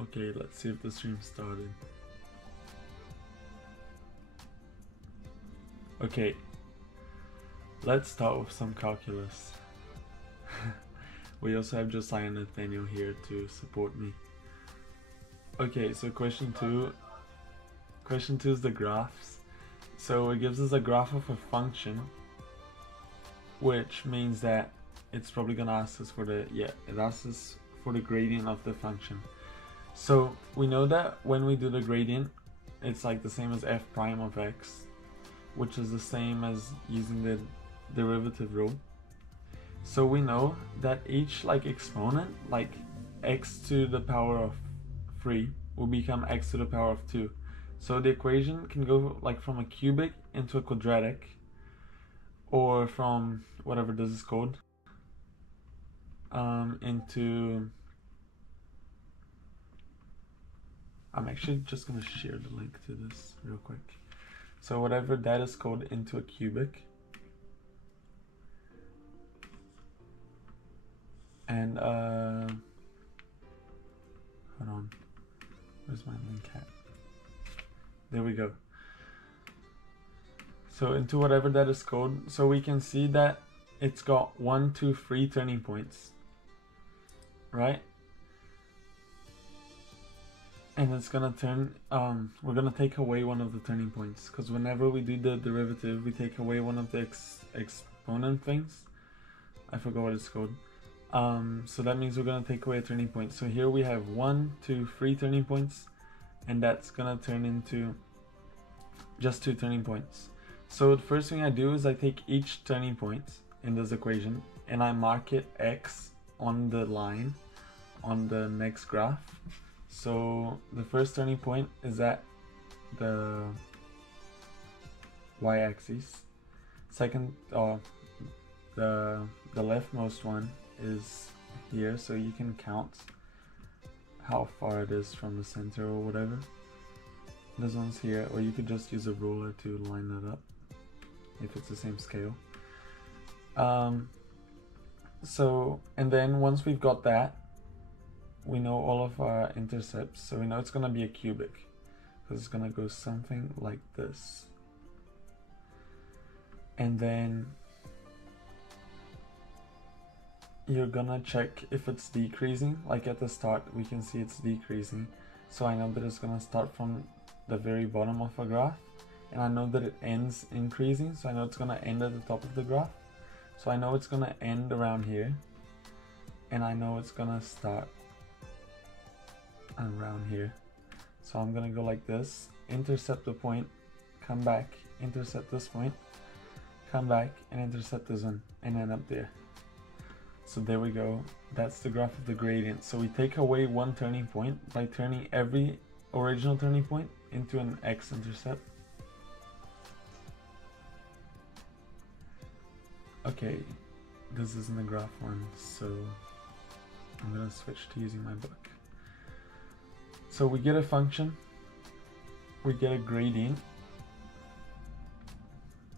Okay, let's see if the stream started. Okay, let's start with some calculus. We also have Josiah and Nathaniel here to support me. Okay, so question two is the graphs. So it gives us a graph of a function, which means that it's probably gonna ask us for the, it asks us for the gradient of the function. So we know that when we do the gradient, it's like the same as f prime of x, which is the same as using the derivative rule. So we know that each like exponent, like x to the power of 3 will become x to the power of 2. So the equation can go like from a cubic into a quadratic, or from whatever this is called into, I'm actually just gonna share the link to this real quick. So whatever that is called into a cubic, and hold on, where's my link at? There we go. So into whatever that is called, so we can see that it's got 1, 2, 3 turning points, right? And it's gonna turn, we're gonna take away one of the turning points, because whenever we do the derivative, we take away one of the exponent things. I forgot what it's called. So that means we're gonna take away a turning point. So here we have 1, 2, 3 turning points, and that's gonna turn into just 2 turning points. So the first thing I do is I take each turning point in this equation and I mark it x on the line on the next graph. So the first turning point is at the y-axis. Second, the leftmost one is here, so you can count how far it is from the center or whatever. This one's here, or you could just use a ruler to line that up if it's the same scale. So, and then once we've got that, we know all of our intercepts, so we know it's gonna be a cubic, because it's gonna go something like this. And then you're gonna check if it's decreasing. Like at the start we can see it's decreasing, so I know that it's gonna start from the very bottom of a graph, and I know that it ends increasing, so I know it's gonna end at the top of the graph. So I know it's gonna end around here, and I know it's gonna start around here. So I'm gonna go like this, intercept the point, come back, intercept this point, come back and intercept this one, and end up there. So there we go, that's the graph of the gradient. So we take away one turning point by turning every original turning point into an x-intercept. Okay, this isn't the graph one, so I'm gonna switch to using my book. So we get a function, we get a gradient,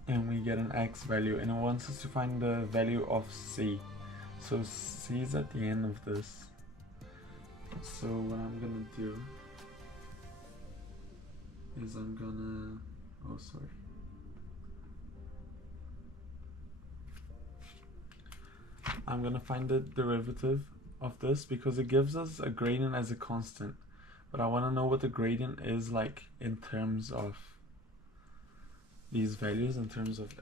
and we get an x value, and it wants us to find the value of c. So c is at the end of this. So what I'm gonna do is I'm gonna, I'm gonna find the derivative of this, because it gives us a gradient as a constant, but I want to know what the gradient is like in terms of these values, in terms of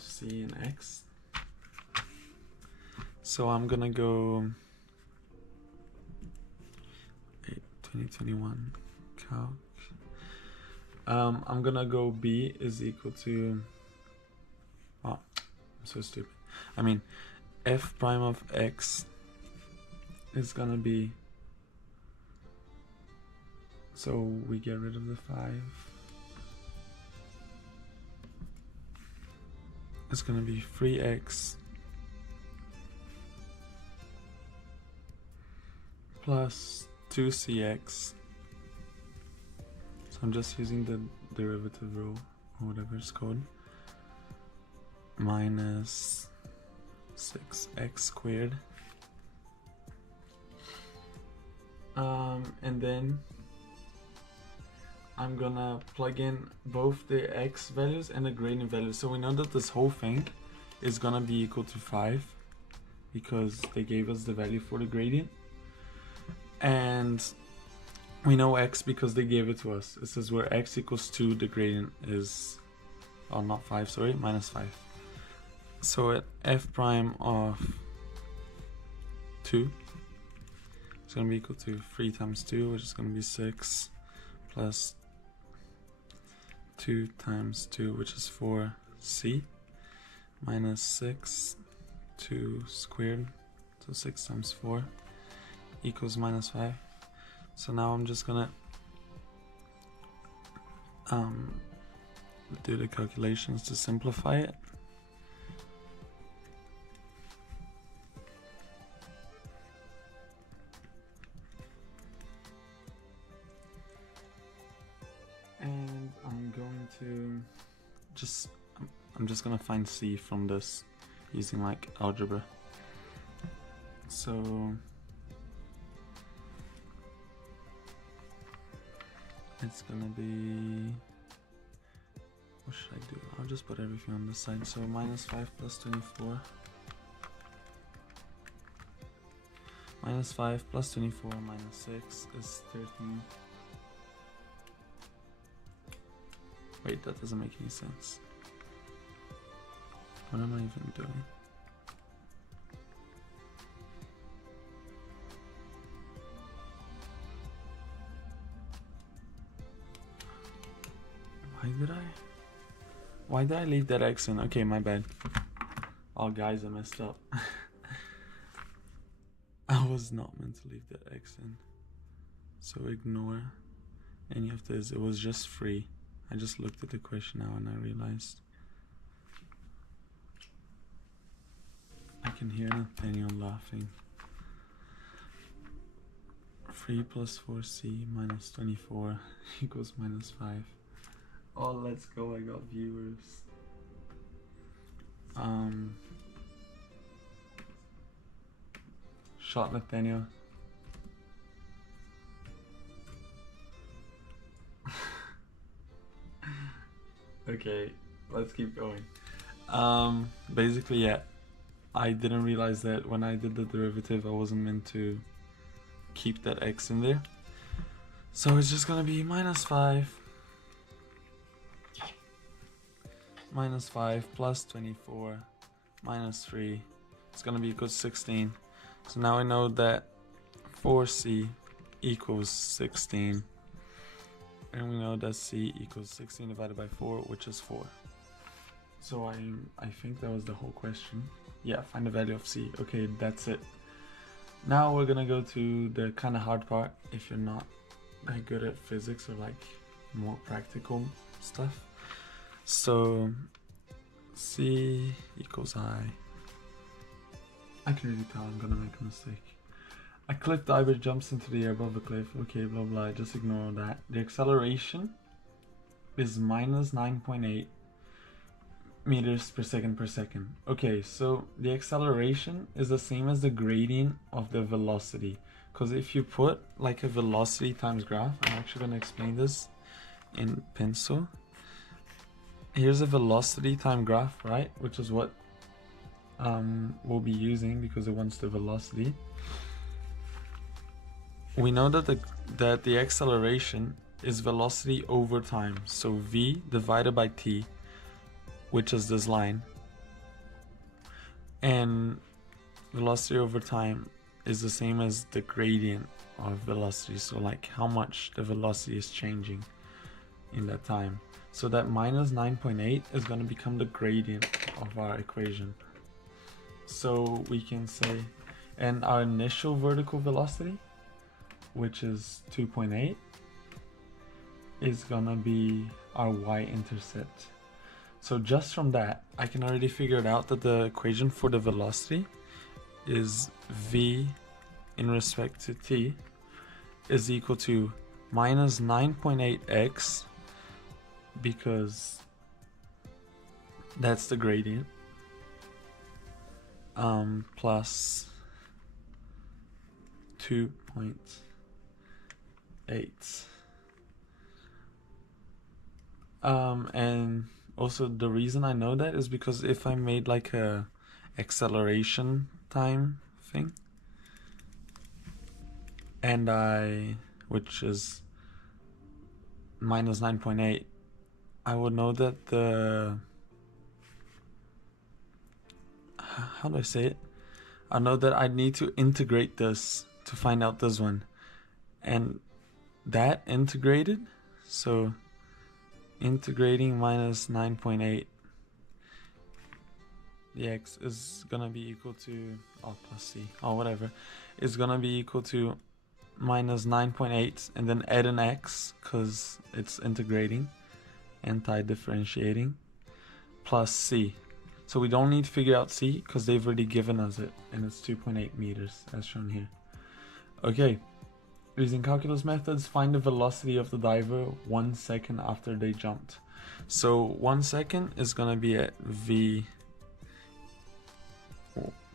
c and x. So I'm gonna go 2021 Calc. I'm gonna go b is equal to, oh, I'm so stupid. I mean, f prime of x is gonna be, so we get rid of the 5. It's gonna be 3x plus 2cx. So I'm just using the derivative rule, or whatever it's called, minus 6x squared And then I'm gonna plug in both the x values and the gradient values. So we know that this whole thing is gonna be equal to 5 because they gave us the value for the gradient. And we know x because they gave it to us. It says where x equals 2, the gradient is, oh, not 5, sorry, minus 5. So at f prime of 2, it's going to be equal to 3 times 2, which is going to be 6, plus 2 times 2, which is 4c, minus 6, 2 squared, so 6 times 4 equals minus 5. So now I'm just gonna do the calculations to simplify it. And I'm going to I'm just gonna find c from this using like algebra. So it's gonna be, what should I do? I'll just put everything on this side. So minus 5 plus 24. Minus 5 plus 24 minus 6 is 13. Wait, that doesn't make any sense. What am I even doing? Why did I leave that x in? Okay, my bad. Oh guys, I messed up. I was not meant to leave that x in. So ignore any of this. It was just free. I just looked at the question now and I realized. I can hear Nathaniel laughing. 3 plus 4c minus 24 equals minus 5. Oh, let's go, I got viewers. Shot Nathaniel. Okay, let's keep going. Basically, yeah, I didn't realize that when I did the derivative, I wasn't meant to keep that x in there. So it's just gonna be minus 5. Minus 5 plus 24 minus 3. It's gonna be equal to 16. So now we know that 4c equals 16. And we know that c equals 16 divided by 4, which is 4. So I think that was the whole question. Yeah, find the value of c. Okay, that's it. Now we're gonna go to the kind of hard part if you're not that good at physics or like more practical stuff. So c equals I can really tell I'm gonna make a mistake. A cliff diver jumps into the air above a cliff. Okay, blah blah, just ignore that. The acceleration is minus 9.8 meters per second. Okay, so the acceleration is the same as the gradient of the velocity. Because if you put like a velocity times graph, I'm actually gonna explain this in pencil. Here's a velocity time graph, right? Which is what we'll be using because it wants the velocity. We know that the acceleration is velocity over time. So v divided by t, which is this line. And velocity over time is the same as the gradient of velocity. So like how much the velocity is changing in that time. So that minus 9.8 is going to become the gradient of our equation. So we can say, and our initial vertical velocity, which is 2.8, is going to be our y-intercept. So just from that, I can already figure it out that the equation for the velocity is v in respect to t is equal to minus 9.8x, because that's the gradient, plus 2.8 8. And also the reason I know that is because if I made like a acceleration time thing, and which is minus 9.8, I would know that how do I say it? I know that I need to integrate this to find out this one, and that integrated, so integrating minus 9.8 dx is gonna be equal to, plus c, or whatever, is gonna be equal to minus 9.8 and then add an x because it's integrating, anti-differentiating, plus c. So we don't need to figure out c because they've already given us it, and it's 2.8 meters as shown here. Okay, using calculus methods, find the velocity of the diver 1 second after they jumped. So 1 second is gonna be at v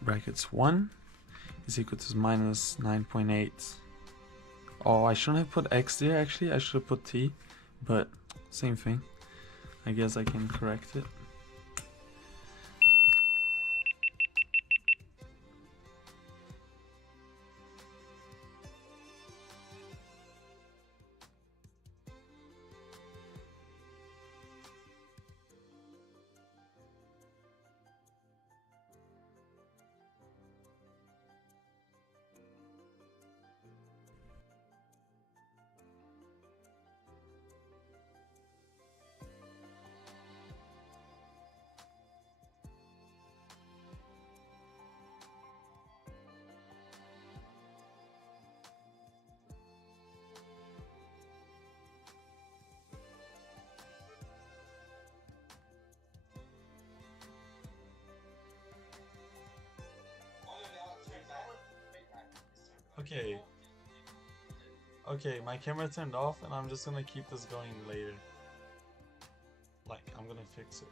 brackets 1 is equal to minus 9.8. Oh, I shouldn't have put x there actually, I should have put t, but same thing. I guess I can correct it. Okay, my camera turned off and I'm just gonna keep this going later. Like, I'm gonna fix it.